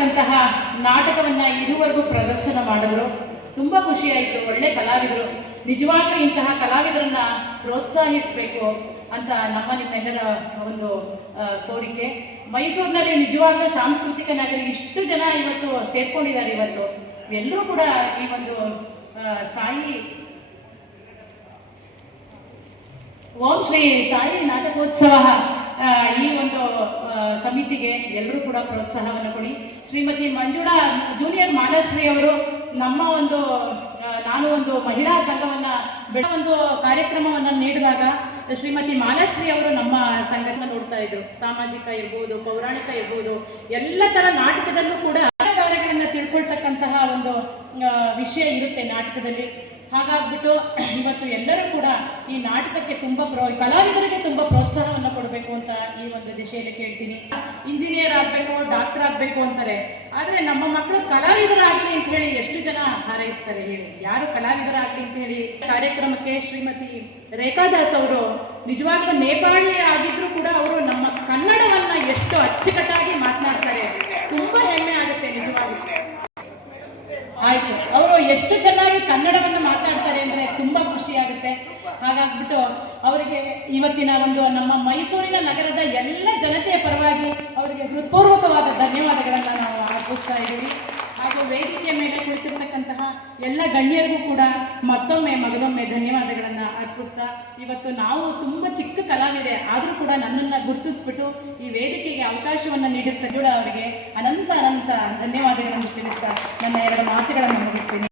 ಆಗಿರ್ತಕ್ಕಂತಹ ನಾಟಕವನ್ನು ಇದುವರೆಗೂ ಪ್ರದರ್ಶನ ಮಾಡಿದ್ರು. ತುಂಬ ಖುಷಿಯಾಯಿತು. ಒಳ್ಳೆ ಕಲಾವಿದರು, ನಿಜವಾಗ್ಲೂ ಇಂತಹ ಕಲಾವಿದರನ್ನ ಪ್ರೋತ್ಸಾಹಿಸಬೇಕು ಅಂತ ನಿಮ್ಮೆಲ್ಲರ ಒಂದು ಕೋರಿಕೆ. ಮೈಸೂರಿನಲ್ಲಿ ನಿಜವಾಗ್ಲೂ ಸಾಂಸ್ಕೃತಿಕ ನಗರಿ ಇಷ್ಟು ಜನ ಇವತ್ತು ಸೇರ್ಕೊಂಡಿದ್ದಾರೆ. ಇವತ್ತು ಎಲ್ಲರೂ ಕೂಡ ಈ ಒಂದು ಸಾಯಿ ಓಂ ಶ್ರೀ ಸಾಯಿ ನಾಟಕೋತ್ಸವ ಈ ಒಂದು ಸಮಿತಿಗೆ ಎಲ್ಲರೂ ಕೂಡ ಪ್ರೋತ್ಸಾಹವನ್ನು ಕೊಡಿ. ಶ್ರೀಮತಿ ಮಂಜುಳಾ ಜೂನಿಯರ್ ಮಾಲಾಶ್ರೀ ಅವರು ನಾನು ಒಂದು ಮಹಿಳಾ ಸಂಘವನ್ನು ಒಂದು ಕಾರ್ಯಕ್ರಮವನ್ನು ನೀಡುವಾಗ ಶ್ರೀಮತಿ ಮಾಲಾಶ್ರೀ ಅವರು ನಮ್ಮ ಸಂಘವನ್ನು ನೋಡ್ತಾ ಇದ್ರು. ಸಾಮಾಜಿಕ ಇರ್ಬೋದು, ಪೌರಾಣಿಕ ಇರ್ಬೋದು, ಎಲ್ಲ ಥರ ನಾಟಕದಲ್ಲೂ ಕೂಡ ಗಾಯಗಳನ್ನು ತಿಳ್ಕೊಳ್ತಕ್ಕಂತಹ ಒಂದು ವಿಷಯ ಇರುತ್ತೆ ನಾಟಕದಲ್ಲಿ. ಹಾಗಾಗ್ಬಿಟ್ಟು ಇವತ್ತು ಎಲ್ಲರೂ ಕೂಡ ಈ ನಾಟಕಕ್ಕೆ ಕಲಾವಿದರಿಗೆ ತುಂಬ ಪ್ರೋತ್ಸಾಹವನ್ನು ಕೊಡಬೇಕು ಅಂತ ಈ ಒಂದು ದಿಶೆಯಲ್ಲಿ ಕೇಳ್ತೀನಿ. ಇಂಜಿನಿಯರ್ ಆಗಬೇಕು, ಡಾಕ್ಟರ್ ಆಗಬೇಕು ಅಂತಾರೆ, ಆದರೆ ನಮ್ಮ ಮಕ್ಕಳು ಕಲಾವಿದರಾಗಲಿ ಅಂತ ಹೇಳಿ ಎಷ್ಟು ಜನ ಹಾರೈಸ್ತಾರೆ ಹೇಳಿ? ಯಾರು ಕಲಾವಿದರಾಗಲಿ ಅಂತ ಹೇಳಿ ಕಾರ್ಯಕ್ರಮಕ್ಕೆ ಶ್ರೀಮತಿ ರೇಖಾದಾಸ್ ಅವರು ನಿಜವಾಗ್ಲೂ ನೇಪಾಳಿ ಆಗಿದ್ರು ಕೂಡ ಅವರು ನಮ್ಮ ಕನ್ನಡವನ್ನ ಎಷ್ಟು ಅಚ್ಚುಕಟ್ಟಾಗಿ ಮಾತನಾಡ್ತಾರೆ. ತುಂಬ ಹೆಮ್ಮೆ ಆಗುತ್ತೆ ನಿಜವಾಗ್ಲೂ. ಆಯ್ತು, ಅವರು ಎಷ್ಟು ಚೆನ್ನಾಗಿ ಕನ್ನಡವನ್ನು ಮಾತಾಡ್ತಾರೆ ಅಂದರೆ ತುಂಬ ಖುಷಿ ಆಗುತ್ತೆ. ಹಾಗಾಗ್ಬಿಟ್ಟು ಅವರಿಗೆ ಇವತ್ತಿನ ನಮ್ಮ ಮೈಸೂರಿನ ನಗರದ ಎಲ್ಲ ಜನತೆಯ ಪರವಾಗಿ ಅವರಿಗೆ ಹೃತ್ಪೂರ್ವಕವಾದ ಧನ್ಯವಾದಗಳನ್ನು ನಾವು ಅರ್ಪಿಸ್ತಾ ಇದ್ದೀವಿ. ಹಾಗೂ ವೇದಿಕೆಯ ಮೇಲೆ ಕುಳಿತಿರ್ತಕ್ಕಂತಹ ಎಲ್ಲ ಗಣ್ಯರಿಗೂ ಕೂಡ ಮಗದೊಮ್ಮೆ ಧನ್ಯವಾದಗಳನ್ನು ಅರ್ಪಿಸ್ತಾ, ಇವತ್ತು ನಾವು ತುಂಬ ಚಿಕ್ಕ ಕಲಾವಿದೆ ಆದರೂ ಕೂಡ ನನ್ನನ್ನು ಗುರುತಿಸ್ಬಿಟ್ಟು ಈ ವೇದಿಕೆಗೆ ಅವಕಾಶವನ್ನು ನೀಡಿರ್ತಾರೆ ಅವರಿಗೆ ಅನಂತ ಧನ್ಯವಾದಗಳನ್ನು ತಿಳಿಸ್ತಾ ನನ್ನ 2 ಮಾತುಗಳನ್ನು ಮುಗಿಸ್ತೀನಿ.